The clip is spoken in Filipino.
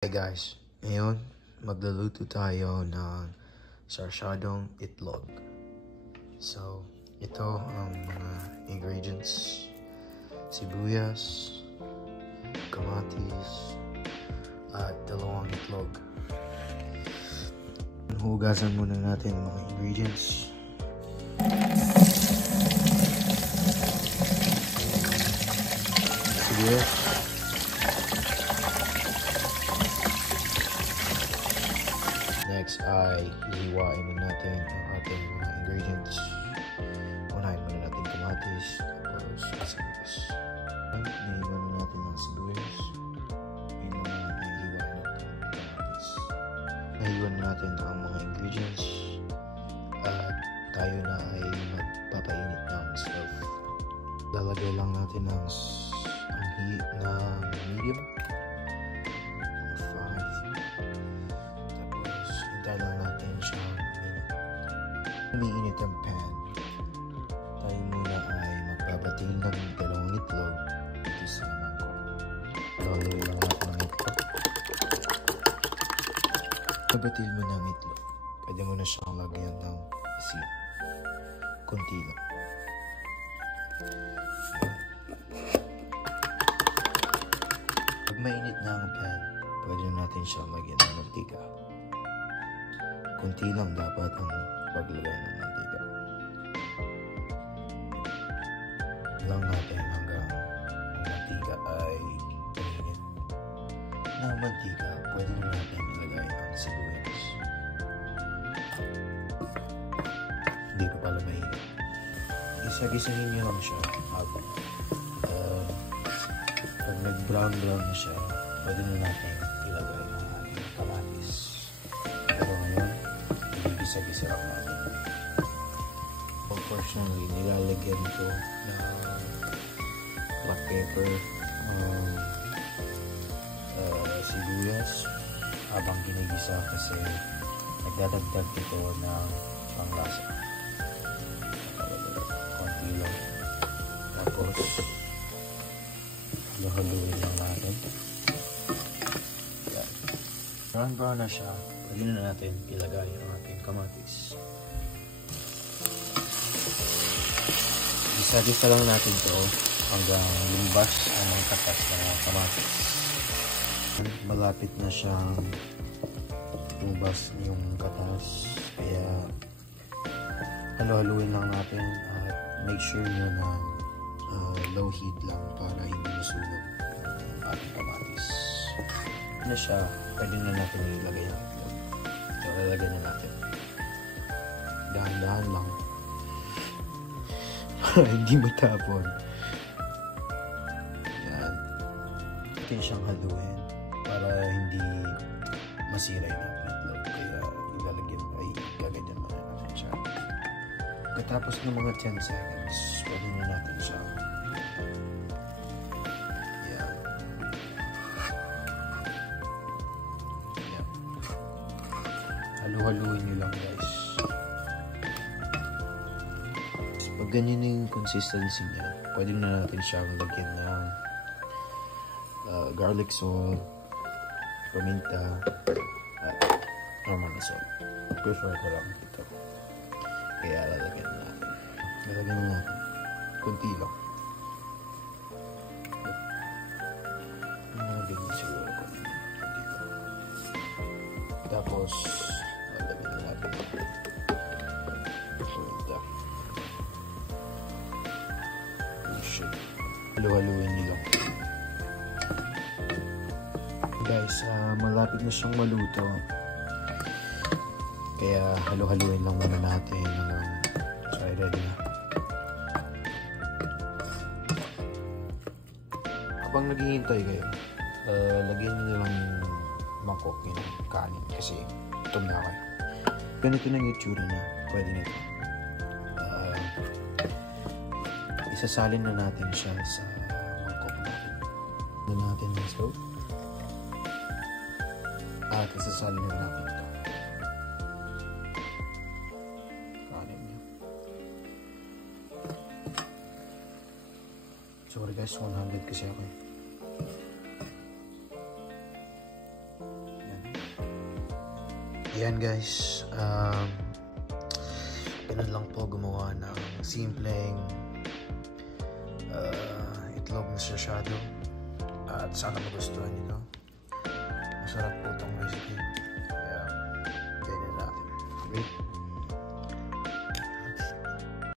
Hey guys, ngayon magluluto tayo ng sarsyadong itlog. So, ito ang mga ingredients: sibuyas, kamatis, at dalawang itlog. Hugasan muna natin ang mga ingredients. Sibuyas, next ay hihiwain na natin ang ating mga ingredients. Unahin muna natin kamatis, tapos sibuyas. Hihiwain na natin ang sibuyas. Hihiwain na natin kamatis. Hihiwain na natin ang mga ingredients. At tayo na ay magpapainit ng stove. Lalagay lang natin ang heat na medium. Umiinit ang pan. Tayo muna ay magbabatiin ng dalawang itlog dito sa mangkok. Laloy lang natin ang itlog. Babatiin mo ng itlog. Pwede mo na siyang lagyan ng asin. Kunti lang. Pag mainit na ang pan, pwede natin siyang lagyan ng mantika. Kunti lang dapat ang paglagay ng mantika. Lang natin hanggang ang mantika ay mainit. Na mantika, pwede na natin ilagay ang sibuyas. Hindi pa pala mainit. Gisa-gisahin nyo lang siya. Pag nag-brown na siya, pwede na natin ilagay ang ating kamatis. Pero ngayon, gisa-gisa lang natin. Unfortunately, nilalagyan ko ng black pepper, sibuyas habang ginigisa kasi nagdadagdag ito ng panglasa. Konti lang. Tapos, haluin lang natin. Brown na siya. Pwede na natin ilagay ang ating kamatis. Isa-isa lang natin ito hanggang lumabas ang katas ng kamatis. Malapit na siyang lumabas yung katas. Kaya haluin lang natin at make sure nyo na low heat lang para hindi masunog ang ating kamatis. Na siya, pwede na natin ilagay ang itlog. So, ilalagay na natin. Dahan-dahan lang. Hindi matapon. Yan. Natin siyang haluin para hindi masira yung itlog. Kaya ilalagyan na natin siya. Katapos ng mga 10 seconds, pwede na natin siya. Yan. Yan. Halu-haluin nyo lang guys. Pag ganyan yung consistency niya, pwede na natin siyang lagyan ng garlic salt, paminta, at normal na salt. Prefer ko lang ito. Kaya lalagyan na natin. Lalagyan na natin. Kunti lang. Mga ganyan siguro. Kunti lang. Tapos, lalagyan na natin. Paminta. Halu-haluin nyo lang. Guys, malapit na siyang maluto. Kaya halu-haluin lang muna natin. So, ready na. Habang naghihintay kayo, lagyan nyo lang yung mangkok yung kanin kasi gutom na kayo. Ganito na yung itsura niya. Pwede na ito. Isasalin na natin siya sa mangkok natin. Doon natin yung stove. At isasalin na natin ito. Kanin niya. Sorry guys, 100 kasi ako. Ayan guys, ganun lang po gumawa ng simpleng itlog na sashado. At sana magustuhan nyo. Masarap po itong recipe. Kaya, ganyan natin. Wait.